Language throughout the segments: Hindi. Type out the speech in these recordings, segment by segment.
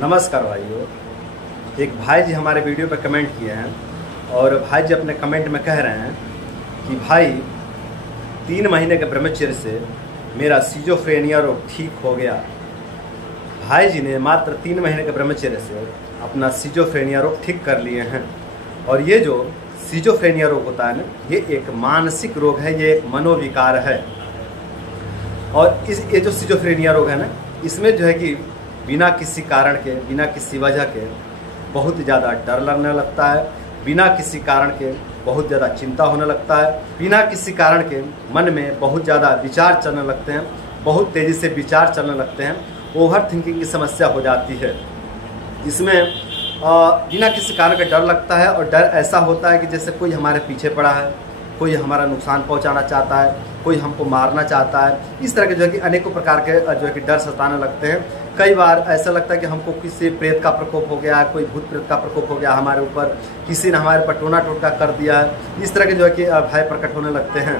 नमस्कार भाइयों। एक भाई जी हमारे वीडियो पर कमेंट किए हैं और भाई जी अपने कमेंट में कह रहे हैं कि भाई 3 महीने के ब्रह्मचर्य से मेरा सिजोफ्रेनिया रोग ठीक हो गया। भाई जी ने मात्र 3 महीने के ब्रह्मचर्य से अपना सिजोफ्रेनिया रोग ठीक कर लिए हैं। और ये जो सिजोफ्रेनिया रोग होता है ना, ये एक मानसिक रोग है, ये एक मनोविकार है। और ये जो सिजोफ्रेनिया रोग है ना, इसमें जो है कि बिना किसी कारण के, बिना किसी वजह के बहुत ज़्यादा डर लगने लगता है, बिना किसी कारण के बहुत ज़्यादा चिंता होने लगता है, बिना किसी कारण के मन में बहुत ज़्यादा विचार चलने लगते हैं, बहुत तेज़ी से विचार चलने लगते हैं, ओवर थिंकिंग की समस्या हो जाती है। इसमें बिना किसी कारण का डर लगता है और डर ऐसा होता है कि जैसे कोई हमारे पीछे पड़ा है, कोई हमारा नुकसान पहुंचाना चाहता है, कोई हमको मारना चाहता है। इस तरह के जो है कि अनेकों प्रकार के जो है कि डर सताने लगते हैं। कई बार ऐसा लगता है कि हमको किसी प्रेत का प्रकोप हो गया, कोई भूत प्रेत का प्रकोप हो गया हमारे ऊपर, किसी ने हमारे पर टोना टोटका कर दिया है। इस तरह के जो है कि भय प्रकट होने लगते हैं।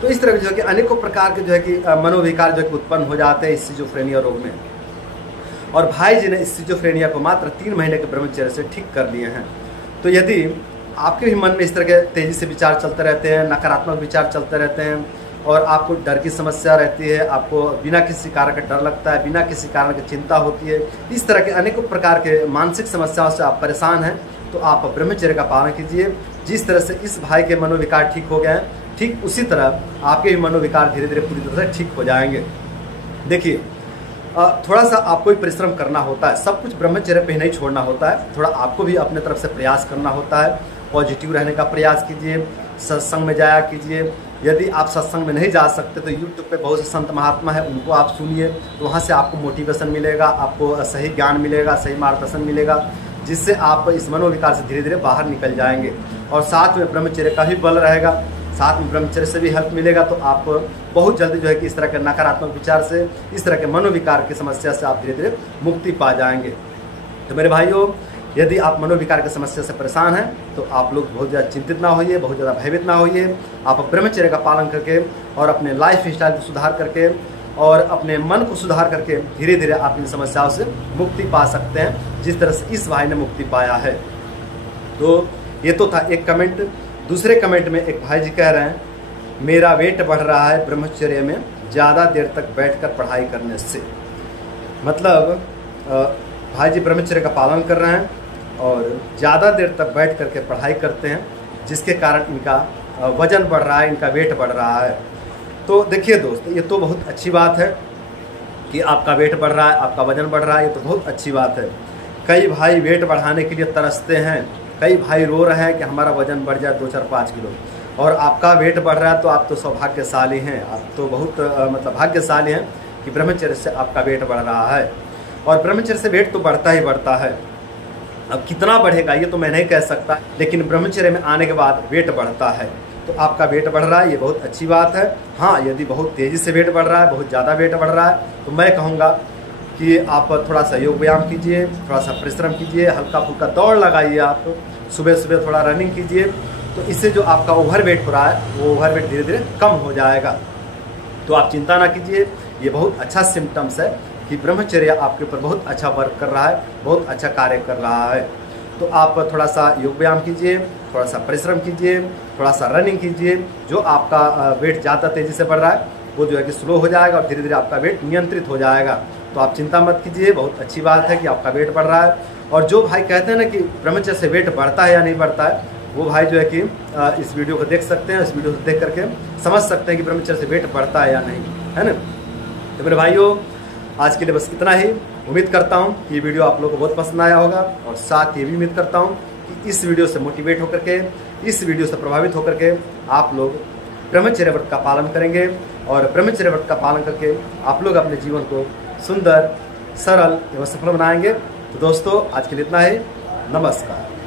तो इस तरह के जो है कि अनेकों प्रकार के जो है कि मनोविकार जो है कि उत्पन्न हो जाते हैं इस सिजोफ्रेनिया रोग में। और भाई जी ने इस सिजोफ्रेनिया को मात्र 3 महीने के ब्रह्मचर्य से ठीक कर लिए हैं। तो यदि आपके भी मन में इस तरह के तेज़ी से विचार चलते रहते हैं, नकारात्मक विचार चलते रहते हैं और आपको डर की समस्या रहती है, आपको बिना किसी कारण का डर लगता है, बिना किसी कारण की चिंता होती है, इस तरह के अनेकों प्रकार के मानसिक समस्याओं से आप परेशान हैं, तो आप ब्रह्मचर्य का पालन कीजिए। जिस तरह से इस भाई के मनोविकार ठीक हो गए हैं, ठीक उसी तरह आपके भी मनोविकार धीरे धीरे पूरी तरह से ठीक हो जाएंगे। देखिए, थोड़ा सा आपको भी परिश्रम करना होता है, सब कुछ ब्रह्मचर्य पे ही नहीं छोड़ना होता है, थोड़ा आपको भी अपने तरफ से प्रयास करना होता है। पॉजिटिव रहने का प्रयास कीजिए, सत्संग में जाया कीजिए। यदि आप सत्संग में नहीं जा सकते तो यूट्यूब पे बहुत से संत महात्मा है, उनको आप सुनिए, तो वहाँ से आपको मोटिवेशन मिलेगा, आपको सही ज्ञान मिलेगा, सही मार्गदर्शन मिलेगा, जिससे आप इस मनोविकार से धीरे धीरे बाहर निकल जाएंगे। और साथ में ब्रह्मचर्य का भी बल रहेगा, साथ में ब्रह्मचर्य से भी हेल्प मिलेगा, तो आप बहुत जल्दी जो है कि इस तरह के नकारात्मक विचार से, इस तरह के मनोविकार की समस्या से आप धीरे धीरे मुक्ति पा जाएंगे। तो मेरे भाइयों, यदि आप मनोविकार की समस्या से परेशान हैं तो आप लोग बहुत ज़्यादा चिंतित ना होइए, बहुत ज़्यादा भयभीत ना होइए। आप ब्रह्मचर्य का पालन करके और अपने लाइफ स्टाइल को सुधार करके और अपने मन को सुधार करके धीरे धीरे आप इन समस्याओं से मुक्ति पा सकते हैं, जिस तरह से इस भाई ने मुक्ति पाया है। तो ये तो था एक कमेंट। दूसरे कमेंट में एक भाई जी कह रहे हैं, मेरा वेट बढ़ रहा है ब्रह्मचर्य में ज़्यादा देर तक बैठकर पढ़ाई करने से। मतलब भाई जी ब्रह्मचर्य का पालन कर रहे हैं और ज़्यादा देर तक बैठ करके पढ़ाई करते हैं, जिसके कारण इनका वजन बढ़ रहा है, इनका वेट बढ़ रहा है। तो देखिए दोस्त, ये तो बहुत अच्छी बात है कि आपका वेट बढ़ रहा है, आपका वजन बढ़ रहा है, ये तो बहुत अच्छी बात है। कई भाई वेट बढ़ाने के लिए तरसते हैं, कई भाई रो रहे हैं कि हमारा वजन बढ़ जाए 2, 4, 5 किलो, और आपका वेट बढ़ रहा है, तो आप तो सौभाग्यशाली हैं, आप तो बहुत मतलब भाग्यशाली हैं कि ब्रह्मचर्य से आपका वेट बढ़ रहा है। और ब्रह्मचर्य से वेट तो बढ़ता ही बढ़ता है। अब कितना बढ़ेगा ये तो मैं नहीं कह सकता, लेकिन ब्रह्मचर्य में आने के बाद वेट बढ़ता है। तो आपका वेट बढ़ रहा है, ये बहुत अच्छी बात है। हाँ, यदि बहुत तेज़ी से वेट बढ़ रहा है, बहुत ज़्यादा वेट बढ़ रहा है, तो मैं कहूँगा कि आप थोड़ा सा योग व्यायाम कीजिए, थोड़ा सा परिश्रम कीजिए, हल्का फुल्का दौड़ लगाइए, आप सुबह सुबह थोड़ा रनिंग कीजिए। तो इससे जो आपका ओवर वेट हो रहा है, वो ओवर वेट धीरे धीरे कम हो जाएगा। तो आप चिंता ना कीजिए, ये बहुत अच्छा सिम्टम्स है कि ब्रह्मचर्य आपके ऊपर बहुत अच्छा वर्क कर रहा है, बहुत अच्छा कार्य कर रहा है। तो आप थोड़ा सा योग व्यायाम कीजिए, थोड़ा सा परिश्रम कीजिए, थोड़ा सा रनिंग कीजिए। जो आपका वेट ज़्यादा तेज़ी से बढ़ रहा है वो जो है कि स्लो हो जाएगा और धीरे धीरे आपका वेट नियंत्रित हो जाएगा। तो आप चिंता मत कीजिए, बहुत अच्छी बात है कि आपका वेट बढ़ रहा है। और जो भाई कहते हैं ना कि ब्रह्मचर्य से वेट बढ़ता है या नहीं बढ़ता है, वो भाई जो है कि इस वीडियो को देख सकते हैं, इस वीडियो को देख करके समझ सकते हैं कि ब्रह्मचर्य से वेट बढ़ता है या नहीं, है ना। तो मेरे भाइयों, आज के लिए बस इतना ही। उम्मीद करता हूँ कि ये वीडियो आप लोगों को बहुत पसंद आया होगा, और साथ ये भी उम्मीद करता हूँ कि इस वीडियो से मोटिवेट होकर के, इस वीडियो से प्रभावित होकर के आप लोग ब्रह्मचर्य व्रत का पालन करेंगे, और ब्रह्मचर्य व्रत का पालन करके आप लोग अपने जीवन को सुंदर, सरल एवं सफल बनाएंगे। तो दोस्तों, आज के लिए इतना ही। नमस्कार।